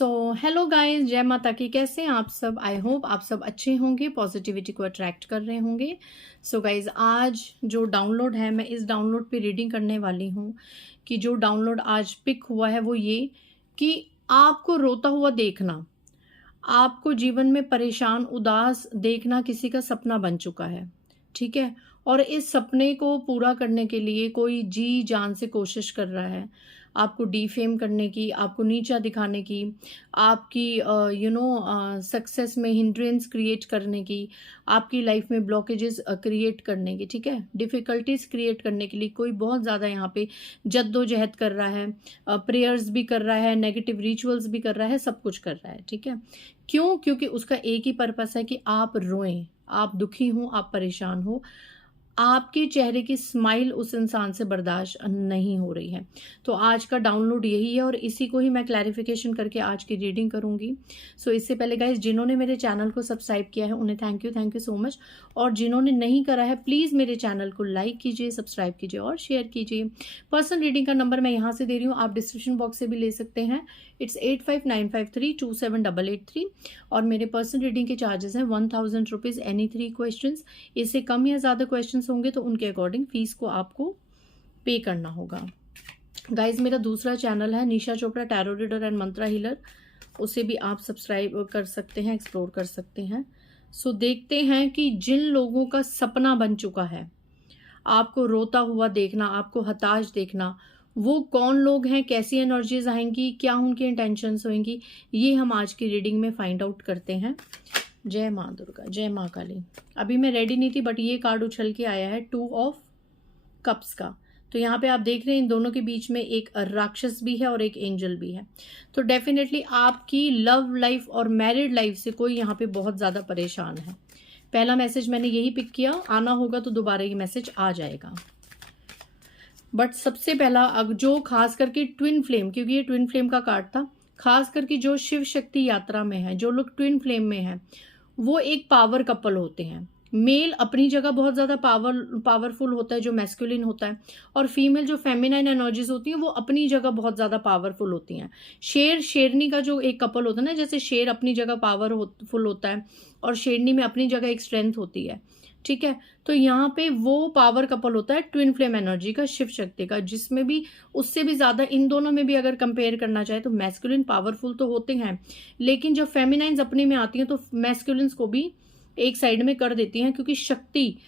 Hello guys, जय माता की। कैसे हैं आप सब? आई होप आप सब अच्छे होंगे, पॉजिटिविटी को अट्रैक्ट कर रहे होंगे। गाइस, आज जो डाउनलोड है, मैं इस डाउनलोड पे रीडिंग करने वाली हूँ कि जो डाउनलोड आज पिक हुआ है वो ये कि आपको रोता हुआ देखना, आपको जीवन में परेशान उदास देखना किसी का सपना बन चुका है। ठीक है। और इस सपने को पूरा करने के लिए कोई जी जान से कोशिश कर रहा है, आपको डिफेम करने की, आपको नीचा दिखाने की, आपकी सक्सेस में हिंड्रेंस क्रिएट करने की, आपकी लाइफ में ब्लॉकेजेस क्रिएट करने की। ठीक है। डिफिकल्टीज क्रिएट करने के लिए कोई बहुत ज़्यादा यहाँ पे जद्दोजहद कर रहा है, प्रेयर्स भी कर रहा है, नेगेटिव रिचुअल्स भी कर रहा है, सब कुछ कर रहा है। ठीक है। क्यों? क्योंकि उसका एक ही पर्पस है कि आप रोएं, आप दुखी हो, आप परेशान हो, आपके चेहरे की स्माइल उस इंसान से बर्दाश्त नहीं हो रही है। तो आज का डाउनलोड यही है और इसी को ही मैं क्लैरिफिकेशन करके आज की रीडिंग करूंगी। इससे पहले गाइस, जिन्होंने मेरे चैनल को सब्सक्राइब किया है उन्हें थैंक यू सो मच। और जिन्होंने नहीं करा है, प्लीज़ मेरे चैनल को लाइक कीजिए, सब्सक्राइब कीजिए और शेयर कीजिए। पर्सनल रीडिंग का नंबर मैं यहाँ से दे रही हूँ, आप डिस्क्रिप्शन बॉक्स से भी ले सकते हैं। इट्स 8595327883। और मेरे पर्सनल रीडिंग के चार्जेस हैं 1000 रुपीज़ एनी 3 क्वेश्चन। इससे कम या ज़्यादा क्वेश्चन होंगे तो उनके अकॉर्डिंग फीस को आपको पे करना होगा। गाइज, मेरा दूसरा चैनल है Nisha Chopra tarot reader and mantra healer, उसे भी आप सब्सक्राइब कर सकते हैं, एक्सप्लोर कर सकते हैं। देखते हैं कि जिन लोगों का सपना बन चुका है आपको रोता हुआ देखना, आपको हताश देखना, वो कौन लोग हैं, कैसी एनर्जीज आएंगी, क्या उनकी इंटेंशंस होंगी, ये हम आज की रीडिंग में फाइंड आउट करते हैं। जय माँ दुर्गा, जय माँ काली। अभी मैं रेडी नहीं थी बट ये कार्ड उछल के आया है 2 ऑफ कप्स का। तो यहाँ पे आप देख रहे हैं इन दोनों के बीच में एक राक्षस भी है और एक एंजल भी है। तो डेफिनेटली आपकी लव लाइफ और मैरिड लाइफ से कोई यहाँ पे बहुत ज़्यादा परेशान है। पहला मैसेज मैंने यही पिक किया, आना होगा तो दोबारा ये मैसेज आ जाएगा। बट सबसे पहला जो खास करके ट्विन फ्लेम, क्योंकि ये ट्विन फ्लेम का कार्ड था, खास करके जो शिव शक्ति यात्रा में है, जो लोग ट्विन फ्लेम में हैं, वो एक पावर कपल होते हैं। मेल अपनी जगह बहुत ज़्यादा पावरफुल होता है, जो मैस्कुलिन होता है, और फीमेल जो फेमिनाइन एनर्जीज होती हैं वो अपनी जगह बहुत ज़्यादा पावरफुल होती हैं। शेर शेरनी का जो एक कपल होता है ना, जैसे शेर अपनी जगह पावरफुल होता है और शेरनी में अपनी जगह एक स्ट्रेंथ होती है। ठीक है। तो यहाँ पे वो पावर कपल होता है ट्विन फ्लेम एनर्जी का, शिव शक्ति का, जिसमें भी उससे भी ज़्यादा इन दोनों में भी अगर कंपेयर करना चाहे तो मैस्कुलिन पावरफुल तो होते हैं, लेकिन जब फेमिनाइन्स अपने में आती हैं तो मैस्कुलिन्स को भी एक साइड में कर देती हैं, क्योंकि शक्ति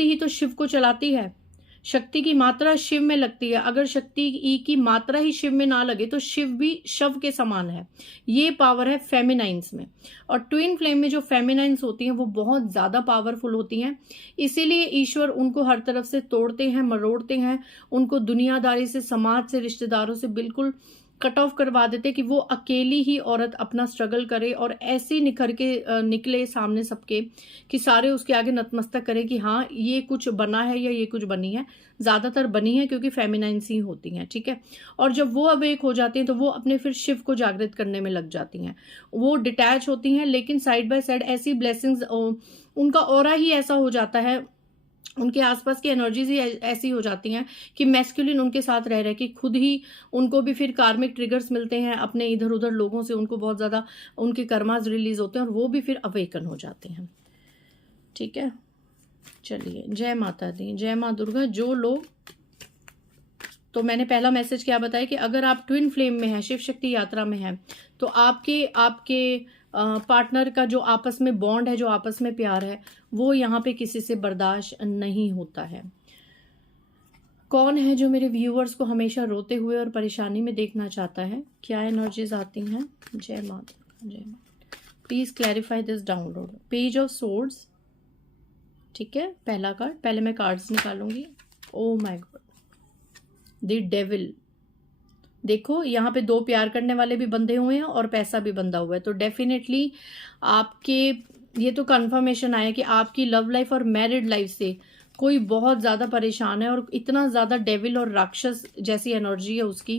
ही तो शिव को चलाती है। शक्ति की मात्रा शिव में लगती है, अगर शक्ति की मात्रा ही शिव में ना लगे तो शिव भी शव के समान है। ये पावर है फेमिनाइन्स में। और ट्विन फ्लेम में जो फेमिनाइन्स होती हैं वो बहुत ज़्यादा पावरफुल होती हैं, इसीलिए ईश्वर उनको हर तरफ से तोड़ते हैं, मरोड़ते हैं, उनको दुनियादारी से, समाज से, रिश्तेदारों से बिल्कुल कट ऑफ करवा देते कि वो अकेली ही औरत अपना स्ट्रगल करे और ऐसे निखर के निकले सामने सबके कि सारे उसके आगे नतमस्तक करें कि हाँ ये कुछ बना है या ये कुछ बनी है। ज़्यादातर बनी है क्योंकि फेमिनाइन्स ही होती हैं। ठीक है। और जब वो अवेक हो जाती हैं तो वो अपने फिर शिव को जागृत करने में लग जाती हैं। वो डिटैच होती हैं, लेकिन साइड बाय साइड ऐसी ब्लेसिंग्स, उनका ऑरा ही ऐसा हो जाता है, उनके आसपास की एनर्जीज ही ऐसी हो जाती हैं कि मैस्कुलिन उनके साथ रह रहे कि खुद ही उनको भी फिर कार्मिक ट्रिगर्स मिलते हैं अपने इधर उधर लोगों से, उनको बहुत ज़्यादा उनके कर्मास रिलीज होते हैं और वो भी फिर अवेकन हो जाते हैं। ठीक है। चलिए, जय माता दी, जय माँ दुर्गा। जो लोग, तो मैंने पहला मैसेज क्या बताया कि अगर आप ट्विन फ्लेम में हैं, शिव शक्ति यात्रा में हैं, तो आपके पार्टनर का जो आपस में बॉन्ड है, जो आपस में प्यार है, वो यहाँ पे किसी से बर्दाश्त नहीं होता है। कौन है जो मेरे व्यूअर्स को हमेशा रोते हुए और परेशानी में देखना चाहता है? क्या एनर्जीज आती हैं? जय माता, जय माता। Please clarify this download. Page of swords. ठीक है। पहला कार्ड, पहले मैं कार्ड्स निकालूंगी। Oh my god, the devil. देखो, यहाँ पे 2 प्यार करने वाले भी बंधे हुए हैं और पैसा भी बंधा हुआ है। तो डेफिनेटली आपके ये तो कंफर्मेशन आया कि आपकी लव लाइफ और मैरिड लाइफ से कोई बहुत ज़्यादा परेशान है और इतना ज़्यादा डेविल और राक्षस जैसी एनर्जी है उसकी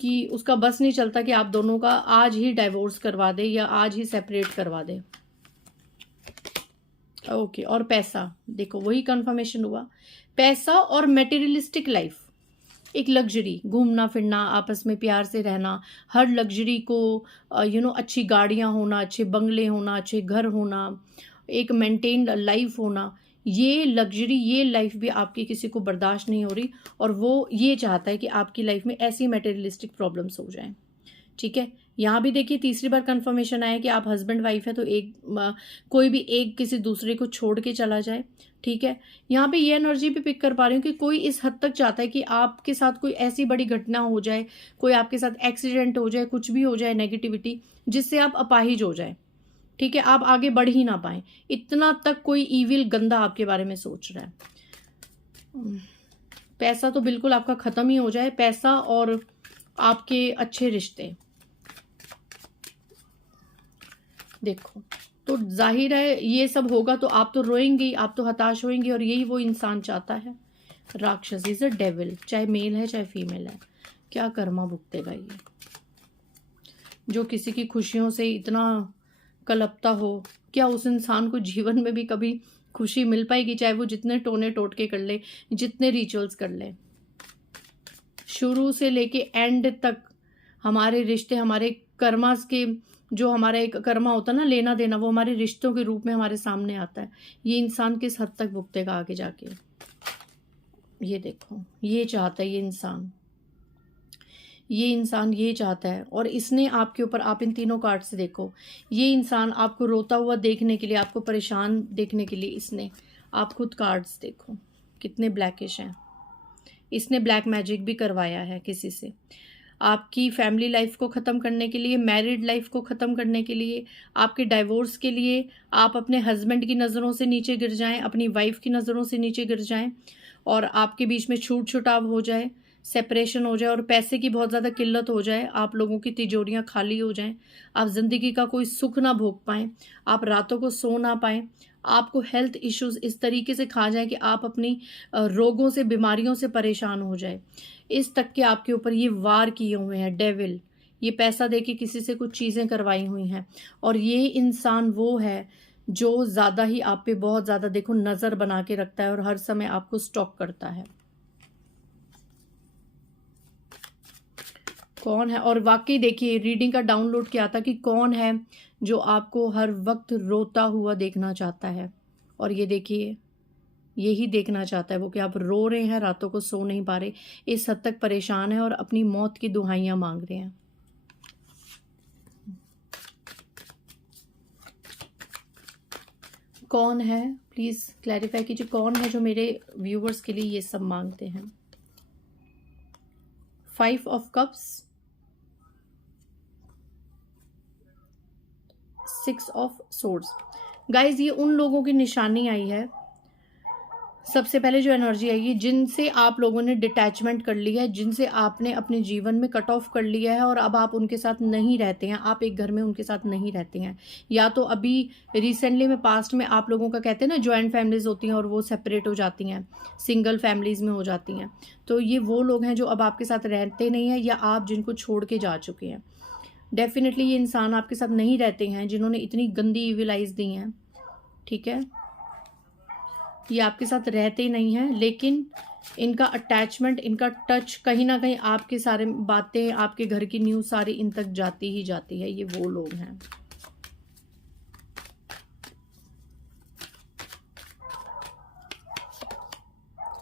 कि उसका बस नहीं चलता कि आप दोनों का आज ही डाइवोर्स करवा दे या आज ही सेपरेट करवा दे। ओके। और पैसा, देखो वही कंफर्मेशन हुआ, पैसा और मेटेरियलिस्टिक लाइफ। एक लग्जरी, घूमना फिरना, आपस में प्यार से रहना, हर लग्जरी को अच्छी गाड़ियाँ होना, अच्छे बंगले होना, अच्छे घर होना, एक मेंटेन्ड लाइफ होना, ये लग्जरी, ये लाइफ भी आपकी किसी को बर्दाश्त नहीं हो रही, और वो ये चाहता है कि आपकी लाइफ में ऐसी मटेरियलिस्टिक प्रॉब्लम्स हो जाएं। ठीक है, यहाँ भी देखिए तीसरी बार कंफर्मेशन आया कि आप हस्बैंड वाइफ है, तो कोई भी एक किसी दूसरे को छोड़ के चला जाए। ठीक है, यहाँ पे ये एनर्जी भी पिक कर पा रही हूँ कि कोई इस हद तक चाहता है कि आपके साथ कोई ऐसी बड़ी घटना हो जाए, कोई आपके साथ एक्सीडेंट हो जाए, कुछ भी हो जाए नेगेटिविटी, जिससे आप अपाहिज हो जाए। ठीक है, आप आगे बढ़ ही ना पाए, इतना तक कोई ईविल गंदा आपके बारे में सोच रहा है। पैसा तो बिल्कुल आपका खत्म ही हो जाए, पैसा और आपके अच्छे रिश्ते। देखो, तो जाहिर है ये सब होगा तो आप तो रोएंगे, आप तो हताश होंगे, और यही वो इंसान चाहता है। राक्षस इज अ डेविल, चाहे मेल है चाहे फीमेल है। क्या कर्मा भुगतेगा ये, जो किसी की खुशियों से इतना कलपता हो। क्या उस इंसान को जीवन में भी कभी खुशी मिल पाएगी, चाहे वो जितने टोने टोटके कर ले, जितने रिचुअल्स कर ले। शुरू से लेके एंड तक हमारे रिश्ते, हमारे कर्मा के, जो हमारा एक कर्मा होता है ना, लेना देना, वो हमारे रिश्तों के रूप में हमारे सामने आता है। ये इंसान किस हद तक भुगतेगा आगे जाके, ये देखो, ये चाहता है ये इंसान ये चाहता है। और इसने आपके ऊपर, आप इन तीनों कार्ड से देखो, ये इंसान आपको रोता हुआ देखने के लिए, आपको परेशान देखने के लिए इसने, आप खुद कार्ड्स देखो कितने ब्लैकिश हैं। इसने ब्लैक मैजिक भी करवाया है किसी से, आपकी फैमिली लाइफ को ख़त्म करने के लिए, मैरिड लाइफ को ख़त्म करने के लिए, आपके डाइवोर्स के लिए, आप अपने हस्बैंड की नज़रों से नीचे गिर जाएं, अपनी वाइफ की नज़रों से नीचे गिर जाएं, और आपके बीच में छूट छुटाव हो जाए, सेपरेशन हो जाए, और पैसे की बहुत ज़्यादा किल्लत हो जाए, आप लोगों की तिजोरियां खाली हो जाएं, आप ज़िंदगी का कोई सुख ना भोग पाएँ, आप रातों को सो ना पाएँ, आपको हेल्थ इश्यूज़ इस तरीके से खा जाए कि आप अपनी रोगों से, बीमारियों से परेशान हो जाए। इस तक के आपके ऊपर ये वार किए हुए हैं डेविल, ये पैसा दे के किसी से कुछ चीज़ें करवाई हुई हैं। और ये इंसान वो है जो ज़्यादा ही आप पे बहुत ज़्यादा, देखो, नज़र बना के रखता है और हर समय आपको स्टॉक करता है। कौन है, और वाकई देखिए रीडिंग का डाउनलोड किया था कि कौन है जो आपको हर वक्त रोता हुआ देखना चाहता है। और ये देखिए, यही देखना चाहता है वो कि आप रो रहे हैं, रातों को सो नहीं पा रहे, इस हद तक परेशान है और अपनी मौत की दुहाइयां मांग रहे हैं। कौन है, प्लीज क्लैरिफाई कीजिए, कौन है जो मेरे व्यूवर्स के लिए ये सब मांगते हैं। 5 of cups, 6 of swords. Guys, ये उन लोगों की निशानी आई है, सबसे पहले जो एनर्जी आएगी, जिनसे आप लोगों ने डिटैचमेंट कर लिया है, जिनसे आपने अपने जीवन में कट ऑफ कर लिया है, और अब आप उनके साथ नहीं रहते हैं, आप एक घर में उनके साथ नहीं रहते हैं। या तो अभी रिसेंटली में, पास्ट में, आप लोगों का कहते हैं ना जॉइंट फैमिलीज होती हैं और वो सेपरेट हो जाती हैं, सिंगल फैमिलीज में हो जाती हैं। तो ये वो लोग हैं जो अब आपके साथ रहते नहीं हैं, या आप जिनको छोड़ के जा चुके हैं। डेफिनेटली ये इंसान आपके साथ नहीं रहते हैं जिन्होंने इतनी गंदी इविलाइज दी हैं। ठीक है, ये आपके साथ रहते नहीं हैं, लेकिन इनका अटैचमेंट, इनका टच कहीं ना कहीं, आपके सारे बातें, आपके घर की न्यूज़ सारी इन तक जाती ही जाती है। ये वो लोग हैं।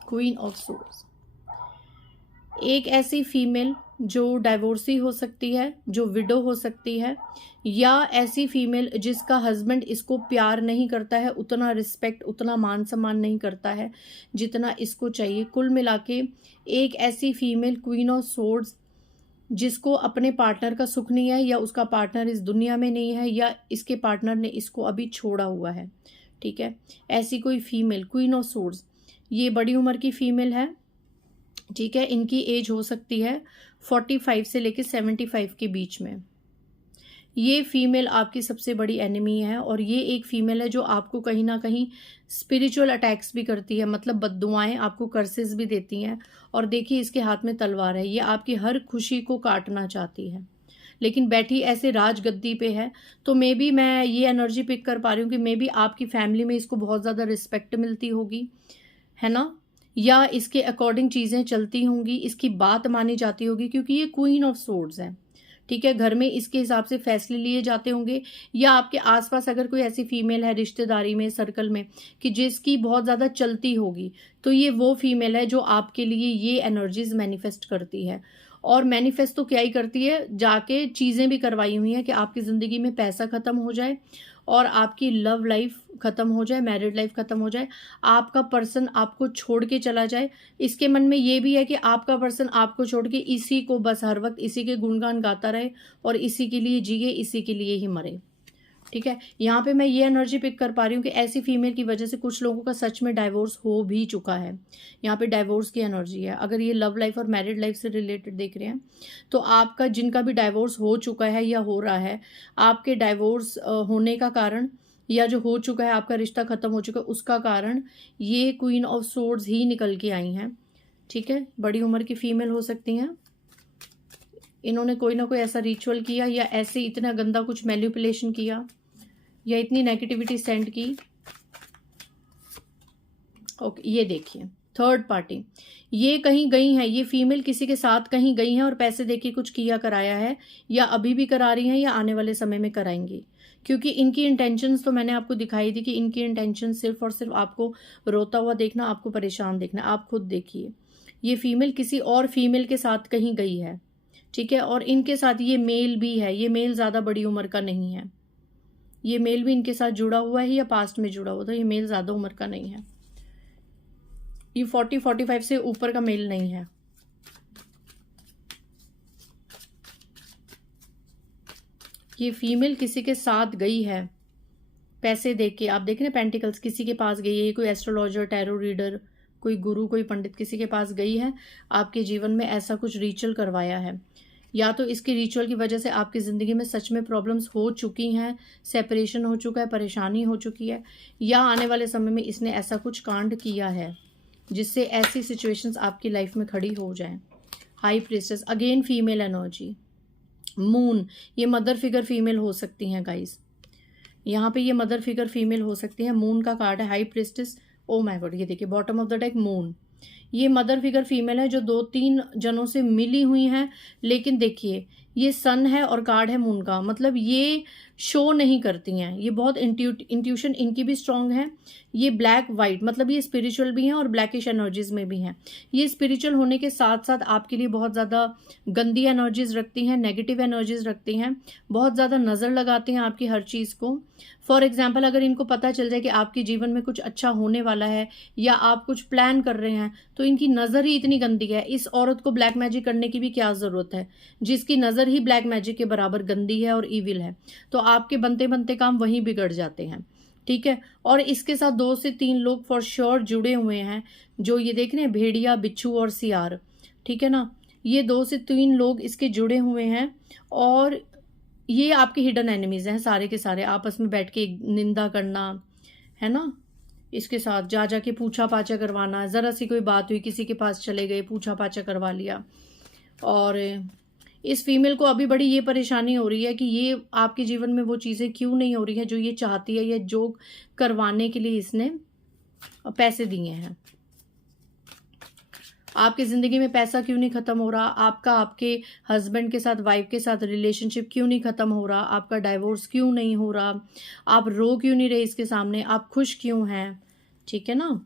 क्वीन ऑफ सोर्ड्स, एक ऐसी फीमेल जो डाइवोर्सी हो सकती है, जो विडो हो सकती है, या ऐसी फीमेल जिसका हस्बैंड इसको प्यार नहीं करता है, उतना रिस्पेक्ट, उतना मान सम्मान नहीं करता है जितना इसको चाहिए। कुल मिला के एक ऐसी फीमेल क्वीन ऑफ सोर्ड्स जिसको अपने पार्टनर का सुख नहीं है, या उसका पार्टनर इस दुनिया में नहीं है, या इसके पार्टनर ने इसको अभी छोड़ा हुआ है। ठीक है, ऐसी कोई फीमेल क्वीन ऑफ सोर्ड्स, ये बड़ी उम्र की फीमेल है। ठीक है, इनकी एज हो सकती है 45 से लेकर 75 के बीच में। ये फीमेल आपकी सबसे बड़ी एनिमी है, और ये एक फीमेल है जो आपको कहीं ना कहीं स्पिरिचुअल अटैक्स भी करती है, मतलब बद्दुआएं, आपको कर्सेस भी देती हैं। और देखिए, इसके हाथ में तलवार है, ये आपकी हर खुशी को काटना चाहती है, लेकिन बैठी ऐसे राजगद्दी पे है। तो मे बी मैं ये एनर्जी पिक कर पा रही हूँ कि मे बी आपकी फैमिली में इसको बहुत ज़्यादा रिस्पेक्ट मिलती होगी, है ना। या इसके अकॉर्डिंग चीज़ें चलती होंगी, इसकी बात मानी जाती होगी, क्योंकि ये क्वीन ऑफ सोर्ड्स है। ठीक है, घर में इसके हिसाब से फैसले लिए जाते होंगे, या आपके आसपास अगर कोई ऐसी फीमेल है रिश्तेदारी में, सर्कल में, कि जिसकी बहुत ज़्यादा चलती होगी, तो ये वो फीमेल है जो आपके लिए ये एनर्जीज मैनिफेस्ट करती है। और मैनिफेस्ट तो क्या ही करती है, जाके चीज़ें भी करवाई हुई हैं कि आपकी ज़िंदगी में पैसा ख़त्म हो जाए और आपकी लव लाइफ ख़त्म हो जाए, मैरिड लाइफ ख़त्म हो जाए, आपका पर्सन आपको छोड़ के चला जाए। इसके मन में ये भी है कि आपका पर्सन आपको छोड़ के इसी को बस हर वक्त इसी के गुणगान गाता रहे और इसी के लिए जिए, इसी के लिए ही मरे। ठीक है, यहाँ पे मैं ये एनर्जी पिक कर पा रही हूँ कि ऐसी फीमेल की वजह से कुछ लोगों का सच में डाइवोर्स हो भी चुका है। यहाँ पे डाइवोर्स की एनर्जी है। अगर ये लव लाइफ और मैरिड लाइफ से रिलेटेड देख रहे हैं, तो आपका जिनका भी डाइवोर्स हो चुका है या हो रहा है, आपके डाइवोर्स होने का कारण, या जो हो चुका है आपका रिश्ता खत्म हो चुका है, उसका कारण ये क्वीन ऑफ सोर्ड्स ही निकल के आई हैं। ठीक है, बड़ी उम्र की फीमेल हो सकती हैं। इन्होंने कोई ना कोई ऐसा रिचुअल किया, या ऐसे इतना गंदा कुछ मैनिपुलेशन किया, या इतनी नेगेटिविटी सेंड की। ओके, ये देखिए थर्ड पार्टी, ये कहीं गई है, ये फीमेल किसी के साथ कहीं गई है और पैसे देके कुछ किया कराया है, या अभी भी करा रही हैं, या आने वाले समय में कराएंगी। क्योंकि इनकी इंटेंशंस तो मैंने आपको दिखाई दी कि इनकी इंटेंशन सिर्फ और सिर्फ आपको रोता हुआ देखना, आपको परेशान देखना। आप खुद देखिए, ये फीमेल किसी और फीमेल के साथ कहीं गई है। ठीक है, और इनके साथ ये मेल भी है। ये मेल ज़्यादा बड़ी उम्र का नहीं है, ये मेल भी इनके साथ जुड़ा हुआ है या पास्ट में जुड़ा हुआ था। ये मेल ज़्यादा उम्र का नहीं है, ये 40-45 से ऊपर का मेल नहीं है। ये फीमेल किसी के साथ गई है पैसे देके। आप देख रहे हैं पेंटिकल्स, किसी के पास गई है। ये कोई एस्ट्रोलॉजर, टैरो रीडर, कोई गुरु, कोई पंडित किसी के पास गई है, आपके जीवन में ऐसा कुछ रिचुअल करवाया है। या तो इसके रिचुअल की वजह से आपकी ज़िंदगी में सच में प्रॉब्लम्स हो चुकी हैं, सेपरेशन हो चुका है, परेशानी हो चुकी है, या आने वाले समय में इसने ऐसा कुछ कांड किया है जिससे ऐसी सिचुएशंस आपकी लाइफ में खड़ी हो जाएं। High priestess, again female energy. Moon, ये मदर फिगर फीमेल हो सकती हैं गाइस। यहाँ पे ये मदर फिगर फीमेल हो सकती है। मून का कार्ड है, high priestess. O my God, ये देखिए bottom of the deck moon. ये मदर फिगर फीमेल है जो 2-3 जनों से मिली हुई हैं, लेकिन देखिए ये सन है और कार्ड है मून का, मतलब ये शो नहीं करती हैं। ये बहुत इंट्यूशन इनकी भी स्ट्रांग है। ये ब्लैक वाइट, मतलब ये स्पिरिचुअल भी हैं और ब्लैकिश एनर्जीज में भी हैं। ये स्पिरिचुअल होने के साथ साथ आपके लिए बहुत ज़्यादा गंदी एनर्जीज रखती हैं, नेगेटिव एनर्जीज रखती हैं, बहुत ज़्यादा नज़र लगाती हैं आपकी हर चीज़ को। फॉर एग्जाम्पल, अगर इनको पता चल जाए कि आपके जीवन में कुछ अच्छा होने वाला है या आप कुछ प्लान कर रहे हैं, तो इनकी नज़र ही इतनी गंदी है। इस औरत को ब्लैक मैजिक करने की भी क्या ज़रूरत है, जिसकी नज़र ही ब्लैक मैजिक के बराबर गंदी है और ईविल है। तो आपके बनते बनते काम वहीं बिगड़ जाते हैं। ठीक है, और इसके साथ 2 से 3 लोग फॉर श्योर जुड़े हुए हैं, जो ये देख रहे हैं भेड़िया, बिच्छू और सियार। ठीक है ना, ये 2 से 3 लोग इसके जुड़े हुए हैं, और ये आपके हिडन एनिमीज हैं सारे के सारे। आपस में बैठ के निंदा करना, है ना, इसके साथ जा जाके पूछा पाछा करवाना। ज़रा सी कोई बात हुई, किसी के पास चले गए, पूछा पाछा करवा लिया। और इस फीमेल को अभी बड़ी ये परेशानी हो रही है कि ये आपके जीवन में वो चीज़ें क्यों नहीं हो रही है जो ये चाहती है, या जो करवाने के लिए इसने पैसे दिए हैं। आपकी ज़िंदगी में पैसा क्यों नहीं ख़त्म हो रहा, आपका आपके हस्बैंड के साथ, वाइफ के साथ रिलेशनशिप क्यों नहीं ख़त्म हो रहा, आपका डाइवोर्स क्यों नहीं हो रहा, आप रो क्यों नहीं रहे इसके सामने, आप खुश क्यों हैं। ठीक है ना,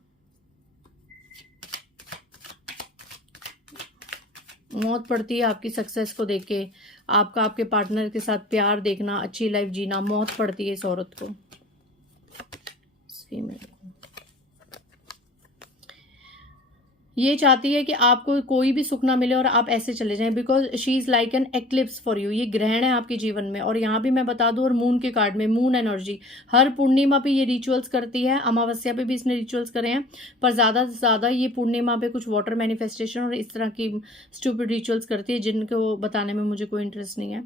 मौत पड़ती है आपकी सक्सेस को देख के, आपका आपके पार्टनर के साथ प्यार देखना, अच्छी लाइफ जीना, मौत पड़ती है इस औरत को, इस फीमेल को। ये चाहती है कि आपको कोई भी सुख ना मिले और आप ऐसे चले जाएं, because she is like an eclipse for you. ये ग्रहण है आपके जीवन में। और यहाँ भी मैं बता दूं, और मून के कार्ड में मून एनर्जी, हर पूर्णिमा पे ये रिचुअल्स करती है, अमावस्या पे भी इसने रिचुअल्स करे हैं, पर ज़्यादा से ज़्यादा ये पूर्णिमा पे कुछ वाटर मैनिफेस्टेशन और इस तरह की स्टूपिड रिचुअल्स करती है, जिनको बताने में मुझे कोई इंटरेस्ट नहीं है।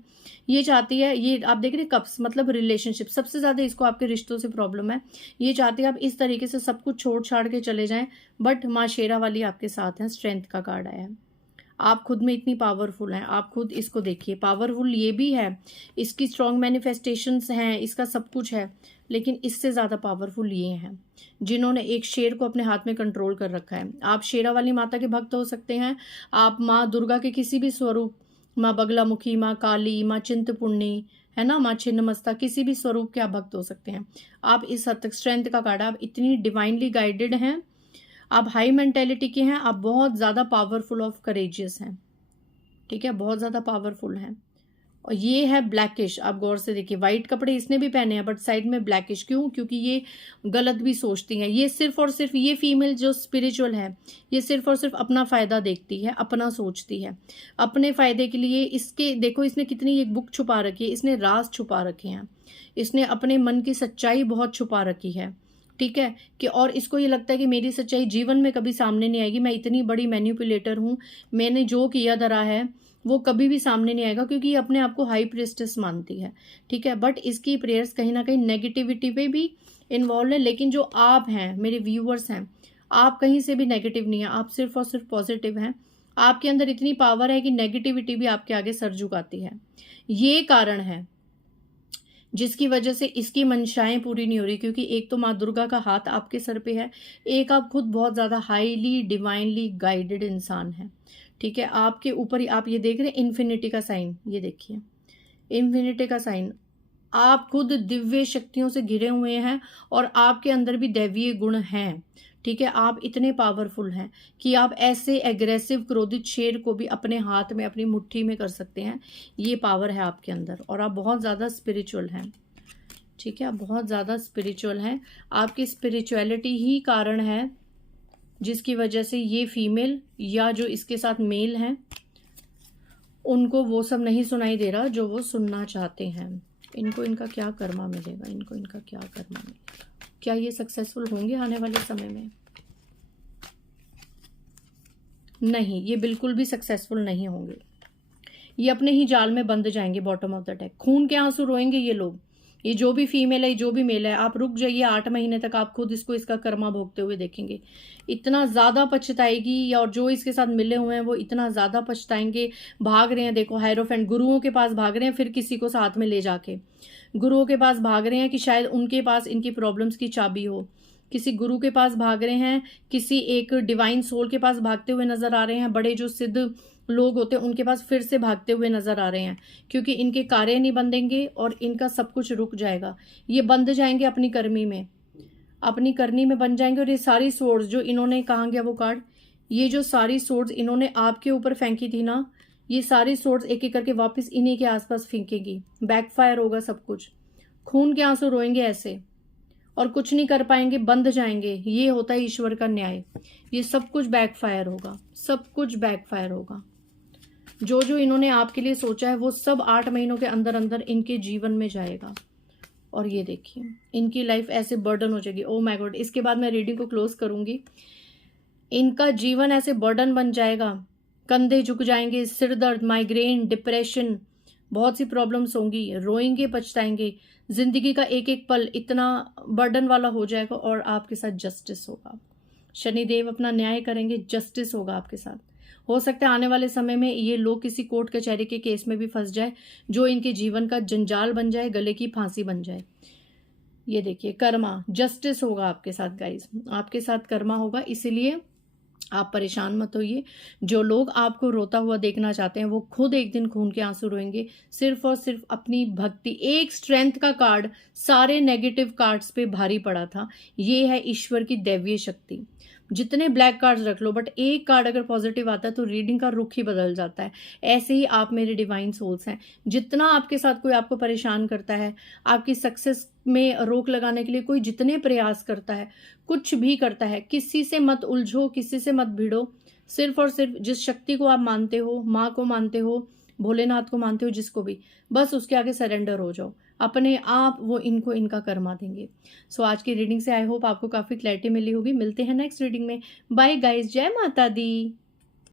ये चाहती है, ये आप देख रहे हैं कप्स, मतलब रिलेशनशिप, सबसे ज़्यादा इसको आपके रिश्तों से प्रॉब्लम है। ये चाहती है आप इस तरीके से सब कुछ छोड़ छाड़ के चले जाएं, बट माँ शेरा वाली आपके साथ हैं, स्ट्रेंथ का कार्ड आया है। आप खुद में इतनी पावरफुल हैं, आप खुद इसको देखिए, पावरफुल ये भी है, इसकी स्ट्रॉन्ग मैनिफेस्टेशंस हैं, इसका सब कुछ है, लेकिन इससे ज़्यादा पावरफुल ये हैं जिन्होंने एक शेर को अपने हाथ में कंट्रोल कर रखा है। आप शेरा वाली माता के भक्त हो सकते हैं, आप माँ दुर्गा के किसी भी स्वरूप, माँ बगलामुखी, माँ काली, माँ चिंतपूर्णी, है ना, माँ छिन्नमस्ता, किसी भी स्वरूप के आप भक्त हो सकते हैं। आप इस हद तक स्ट्रेंथ का कार्ड, आप इतनी डिवाइनली गाइडेड हैं, आप हाई मेंटेलिटी के हैं, आप बहुत ज़्यादा पावरफुल ऑफ करेजियस हैं, ठीक है, बहुत ज़्यादा पावरफुल हैं। और ये है ब्लैकिश, आप गौर से देखिए, वाइट कपड़े इसने भी पहने हैं बट साइड में ब्लैकिश, क्यों? क्योंकि ये गलत भी सोचती हैं। ये सिर्फ और सिर्फ, ये फीमेल जो स्पिरिचुअल है, ये सिर्फ और सिर्फ अपना फ़ायदा देखती है, अपना सोचती है, अपने फ़ायदे के लिए। इसके देखो, इसने कितनी एक बुक छुपा रखी है, इसने राज छुपा रखे हैं, इसने अपने मन की सच्चाई बहुत छुपा रखी है, ठीक है, कि और इसको ये लगता है कि मेरी सच्चाई जीवन में कभी सामने नहीं आएगी, मैं इतनी बड़ी मैनिपुलेटर हूँ, मैंने जो किया धरा है वो कभी भी सामने नहीं आएगा, क्योंकि ये अपने आप को हाई प्रिस्टेस मानती है, ठीक है। बट इसकी प्रेयर्स कहीं ना कहीं नेगेटिविटी पे भी इन्वॉल्व है, लेकिन जो आप हैं, मेरे व्यूअर्स हैं, आप कहीं से भी नेगेटिव नहीं है, आप सिर्फ और सिर्फ पॉजिटिव हैं। आपके अंदर इतनी पावर है कि नेगेटिविटी भी आपके आगे सर झुकाती है। ये कारण है जिसकी वजह से इसकी मंशाएं पूरी नहीं हो रही, क्योंकि एक तो माँ दुर्गा का हाथ आपके सर पे है, एक आप खुद बहुत ज़्यादा हाईली डिवाइनली गाइडेड इंसान हैं, ठीक है। आपके ऊपर ही आप ये देख रहे हैं इन्फिनिटी का साइन, ये देखिए इन्फिनिटी का साइन, आप खुद दिव्य शक्तियों से घिरे हुए हैं और आपके अंदर भी दैवीय गुण हैं, ठीक है। आप इतने पावरफुल हैं कि आप ऐसे एग्रेसिव क्रोधित शेर को भी अपने हाथ में, अपनी मुट्ठी में कर सकते हैं। ये पावर है आपके अंदर, और आप बहुत ज़्यादा स्पिरिचुअल हैं, ठीक है, आप बहुत ज़्यादा स्पिरिचुअल हैं। आपकी स्पिरिचुअलिटी ही कारण है जिसकी वजह से ये फीमेल या जो इसके साथ मेल हैं उनको वो सब नहीं सुनाई दे रहा जो वो सुनना चाहते हैं। इनको इनका क्या कर्मा मिलेगा, इनको इनका क्या कर्मा मिलेगा, क्या ये सक्सेसफुल होंगे आने वाले समय में? नहीं, ये बिल्कुल भी सक्सेसफुल नहीं होंगे, ये अपने ही जाल में बंद जाएंगे, बॉटम ऑफ द डेक। खून के आंसू रोएंगे ये लोग, ये जो भी फीमेल है, जो भी मेल है। आप रुक जाइए, 8 महीने तक आप खुद इसको इसका कर्मा भोगते हुए देखेंगे। इतना ज़्यादा पछताएगी, और जो इसके साथ मिले हुए हैं वो इतना ज़्यादा पछताएंगे। भाग रहे हैं, देखो हायरोफेंट, गुरुओं के पास भाग रहे हैं, फिर किसी को साथ में ले जाके गुरुओं के पास भाग रहे हैं कि शायद उनके पास इनकी प्रॉब्लम्स की चाबी हो। किसी गुरु के पास भाग रहे हैं, किसी एक डिवाइन सोल के पास भागते हुए नजर आ रहे हैं। बड़े जो सिद्ध लोग होते हैं उनके पास फिर से भागते हुए नजर आ रहे हैं, क्योंकि इनके कार्य नहीं बंधेंगे और इनका सब कुछ रुक जाएगा। ये बंध जाएंगे अपनी करनी में, अपनी करनी में बन जाएंगे। और ये सारी सोर्स जो इन्होंने, कहाँ गया वो कार्ड, ये जो सारी सोर्स इन्होंने आपके ऊपर फेंकी थी ना, ये सारी सोर्स एक एक करके वापस इन्हीं के आसपास फेंकेगी। बैकफायर होगा सब कुछ, खून के आंसू रोएंगे ऐसे, और कुछ नहीं कर पाएंगे, बंध जाएंगे। ये होता है ईश्वर का न्याय। ये सब कुछ बैकफायर होगा, सब कुछ बैकफायर होगा। जो जो इन्होंने आपके लिए सोचा है वो सब 8 महीनों के अंदर अंदर इनके जीवन में जाएगा। और ये देखिए इनकी लाइफ ऐसे बर्डन हो जाएगी। ओ माय गॉड, इसके बाद मैं रीडिंग को क्लोज करूंगी। इनका जीवन ऐसे बर्डन बन जाएगा, कंधे झुक जाएंगे, सिर दर्द, माइग्रेन, डिप्रेशन, बहुत सी प्रॉब्लम्स होंगी, रोएंगे, पछताएंगे। जिंदगी का एक एक पल इतना बर्डन वाला हो जाएगा। और आपके साथ जस्टिस होगा, शनिदेव अपना न्याय करेंगे, जस्टिस होगा आपके साथ। हो सकता है आने वाले समय में ये लोग किसी कोर्ट कचहरी के केस में भी फंस जाए, जो इनके जीवन का जंजाल बन जाए, गले की फांसी बन जाए। ये देखिए कर्मा, जस्टिस होगा आपके साथ गाइस, आपके साथ कर्मा होगा। इसीलिए आप परेशान मत होइए। जो लोग आपको रोता हुआ देखना चाहते हैं वो खुद एक दिन खून के आंसू रोएंगे, सिर्फ और सिर्फ अपनी भक्ति। एक स्ट्रेंथ का कार्ड सारे नेगेटिव कार्ड्स पे भारी पड़ा था, ये है ईश्वर की दैवीय शक्ति। जितने ब्लैक कार्ड्स रख लो, बट एक कार्ड अगर पॉजिटिव आता है तो रीडिंग का रुख ही बदल जाता है। ऐसे ही आप मेरे डिवाइन सोल्स हैं। जितना आपके साथ कोई आपको परेशान करता है, आपकी सक्सेस में रोक लगाने के लिए कोई जितने प्रयास करता है, कुछ भी करता है, किसी से मत उलझो, किसी से मत भिड़ो। सिर्फ और सिर्फ जिस शक्ति को आप मानते हो, माँ को मानते हो, भोलेनाथ को मानते हो, जिसको भी, बस उसके आगे सरेंडर हो जाओ। अपने आप वो इनको इनका कर्मा देंगे। सो आज की रीडिंग से आई होप आपको काफ़ी क्लैरिटी मिली होगी। मिलते हैं नेक्स्ट रीडिंग में। बाय गाइस, जय माता दी।